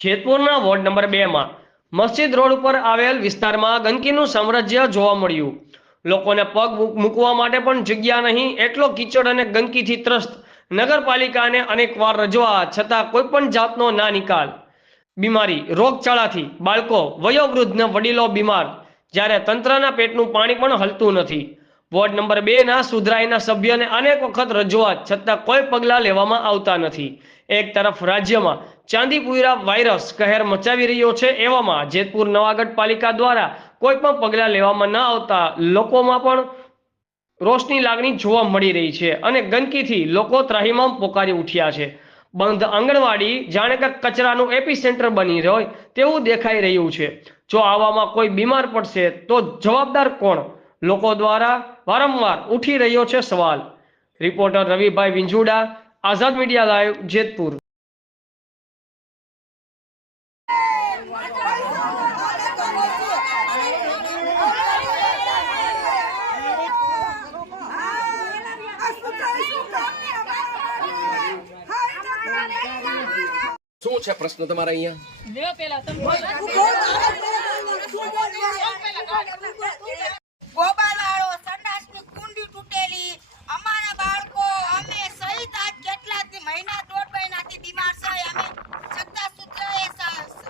જેતપુરના ward number 2 માં મસ્જિદ road ઉપર આવેલ વિસ્તારમાં ગંદકીનું સામ્રાજ્ય જોવા મળ્યું। લોકોને પગ મૂકવા માટે પણ જગ્યા નહીં, એટલો કીચડ અને ગંદકીથી ત્રસ્ત નગરપાલિકાને અનેકવાર રજૂઆત છતાં કોઈ પણ જાતનો ના નિકાલ। બીમારી રોગચાળાથી બાળકો, વયોવૃદ્ધ ને વડીલો બીમાર, જ્યારે તંત્રના પેટનું પાણી પણ હલતું નથી। વોર્ડ નંબર 2 ના સુધરાઈના સભ્યને અનેક વખત રજૂઆત છતાં કોઈ પગલાં લેવામાં આવતા નથી। એક તરફ રાજ્યમાં ચાંદીપુરા વાયરસ કહેર મચાવી રહ્યો છે, એવામાં જેતપુર નવાગઢ પાલિકા દ્વારા કોઈ પણ પગલાં લેવામાં ન આવતા લોકોમાં પણ રોષની લાગણી જોવા મળી રહી છે અને ગંદકીથી લોકો ત્રાહિમામ પોકારી ઉઠ્યા છે। બંધ આંગણવાડી જાણે કે કચરાનું એપિસેન્ટર બની હોય તેવું દેખાઈ રહ્યું છે। જો આવામાં કોઈ બીમાર પડશે તો જવાબદાર કોણ? લોકો દ્વારા વારંવાર ઉઠી રહ્યો છે સવાલ। રિપોર્ટર રવિભાઈ વિંજુડા, આઝાદ મીડિયા લાઈવ, જેતપુર। શું છે પ્રશ્ન તમારા અહીંયા? લ્યો પેલા તમે ગોબાળવાળો સંડાસની કુંડી તૂટેલી, અમારા બાળકો અમે સહિત આજ કેટલા મહિના દોઢ મહિનાથી બીમાર છે। અમે છતાં સુધરાય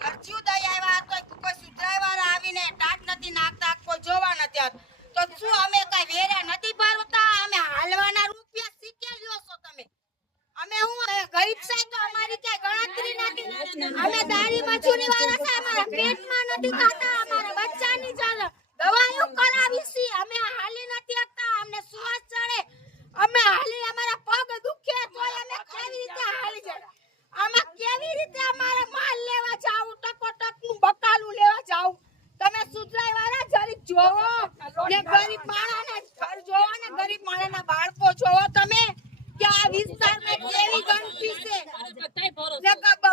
અરજીઓ દઈ આવ્યા તો કોઈ સુધરાયવાળા આવીને ટાટ નથી નાખતા, કોઈ જોવા નથી આવતું। તો શું અમે કઈ વેરા નથી ભરતા? અમે હાલવાના રૂપિયા શીખે લ્યો છો તમે? અમે હું ગરીબ છે તો અમારી કઈ ગણતરી નથી? અમે દારી મજૂરી વાળા છે, અમારા પેટમાં નથી ખાતા, અમારા બચ્ચાની ચાલે દવાઓ કરાવી છે, અમે હાલી નથી શકતા, અમને શ્વાસ ચડે, અમે હાલી અમારા પગ દુખે તોય અમે કેવી રીતે હાલી જાય? આમાં કેવી રીતે અમારા માલ લેવા જાવ, ટકોટકનું બકાલું લેવા જાવ? તમે સુધરાઈ વાળા જરીક જોવો ને ગરીબ માણસને ઘર જોવો ને ગરીબ માણસના બાળકો જોવો તમે કે આ વિસ્તારમાં કેવી ગંદકી છે ને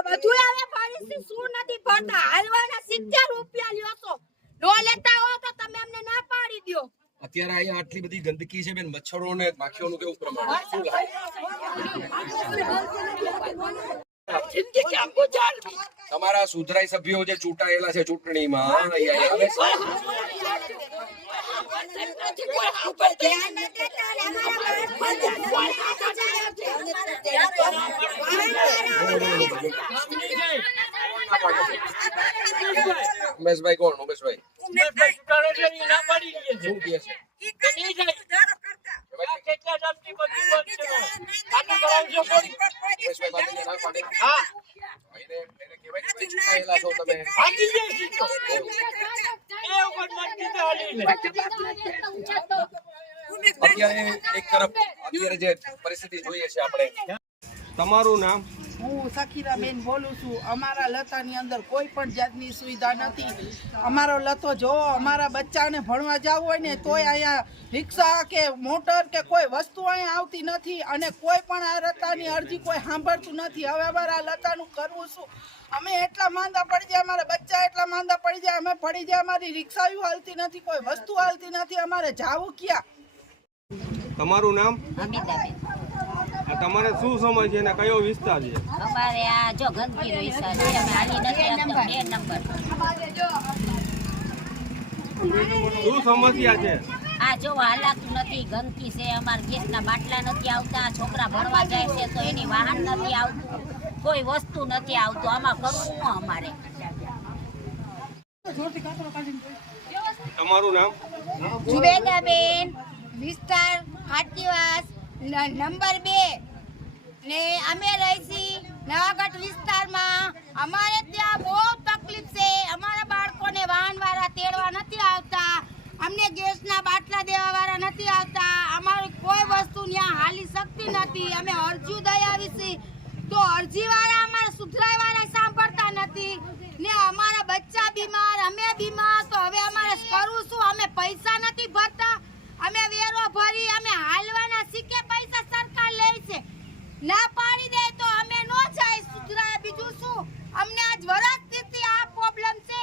બધું આવે પરિસ્થિતિ શું નથી ભરતા? હાલવાના 70 રૂપિયા લ્યો છો, નો લેતા હો તો તમે અમને ના પાડી દો। અત્યારે અહીંયા આટલી બધી ગંદકી છે બેન, મચ્છરો અને માખીઓનું કેવું પ્રમાણ? શું લાગે? જિંદગી કેમ ગુજારવી? તમારા સુધરાઈ સભ્યો જે ચૂંટાયેલા છે ચૂંટણીમાં અહીંયા આવે છે? ઉમેશભાઈ કોણ? ઉમેશભાઈ શું કહે છે? અત્યારે એક તરફ અત્યારે જે પરિસ્થિતિ જોઈએ છે આપણે, તમારું નામ? હું સખીરાબેન બોલું છું। અમારા લતાની અંદર કોઈ પણ જાતની સુવિધા નથી। અમારો લતો જો અમારા બચ્ચાને ભણવા જવું હોય ને તોય અહીંયા રિક્ષા કે મોટર કે કોઈ વસ્તુ અહીંયા આવતી નથી અને કોઈ પણ આ લતાની અરજી કોઈ સાંભળતું નથી। હવે અમારા લતાનું કરવું શું? અમે એટલા માંદા પડી જાય, અમારા બચ્ચા એટલા માંદા પડી જાય, અમે પડી જાય, અમારી રિક્ષાઓ હાલતી નથી, કોઈ વસ્તુ હાલતી નથી, અમારે જાવું ક્યાં? તમારું નામ? અમિતાબેન। તમારે શું સમય છે અને કયો વિસ્તાર છે? અમારે આ જો ગંદકીનો વિસ્તાર છે, અમે હાલી નથી આપતા 2 નંબર। શું સમસ્યા છે? આ જો હાલાતું નથી, ગંદકી છે, અમારા ગેસના બાટલા નથી આવતા, છોકરા ભણવા જાય છે તો એની વાહન નથી આવતું, કોઈ વસ્તુ નથી આવતું, આમાં કરવું શું અમારે? તમારું નામ? જુબેદાબેન, વિસ્તાર હાટીવાસ નંબર 2 ને અમે રહીશી નવાગઢ વિસ્તારમાં। અમારે ત્યાં બહુ તકલીફ છે, અમારા બાળકોને વાહનવાળા તેડવા નથી આવતા, અમને ગેસના બાટલા દેવાવાળા નથી આવતા, અમારી કોઈ વસ્તુ ત્યાં હાલી શકતી નથી। અમે અરજી દઈ આવી છીએ તો અરજીવાળા અમારા સુધરાઈવાળા સાંભળતા નથી ને અમારા બચ્ચા બીમાર, અમે બીમાર, તો હવે અમારે કરવું શું? અમે પૈસા નથી ભરતા, અમે વેરો ભરી અમે હાલવાના શીખે પૈસા સરકાર લે છે, ના પાડી દે તો અમે નો જાય સુધરાય। બીજું શું? અમને આજ વરસથી આ પ્રોબ્લેમ છે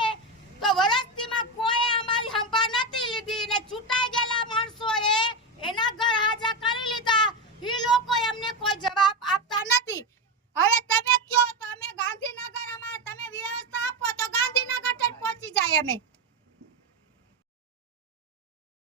તો વરસથીમાં કોઈ અમારી સંભાળ નથી લીધી ને ચૂંટાઈ ગયેલા માણસોએ એના ઘર હાજા કરી લીધા, એ લોકો અમને કોઈ જવાબ આપતા નથી। હવે તમે કયો તો અમે ગાંધીનગર અમારે તમે જાય અમે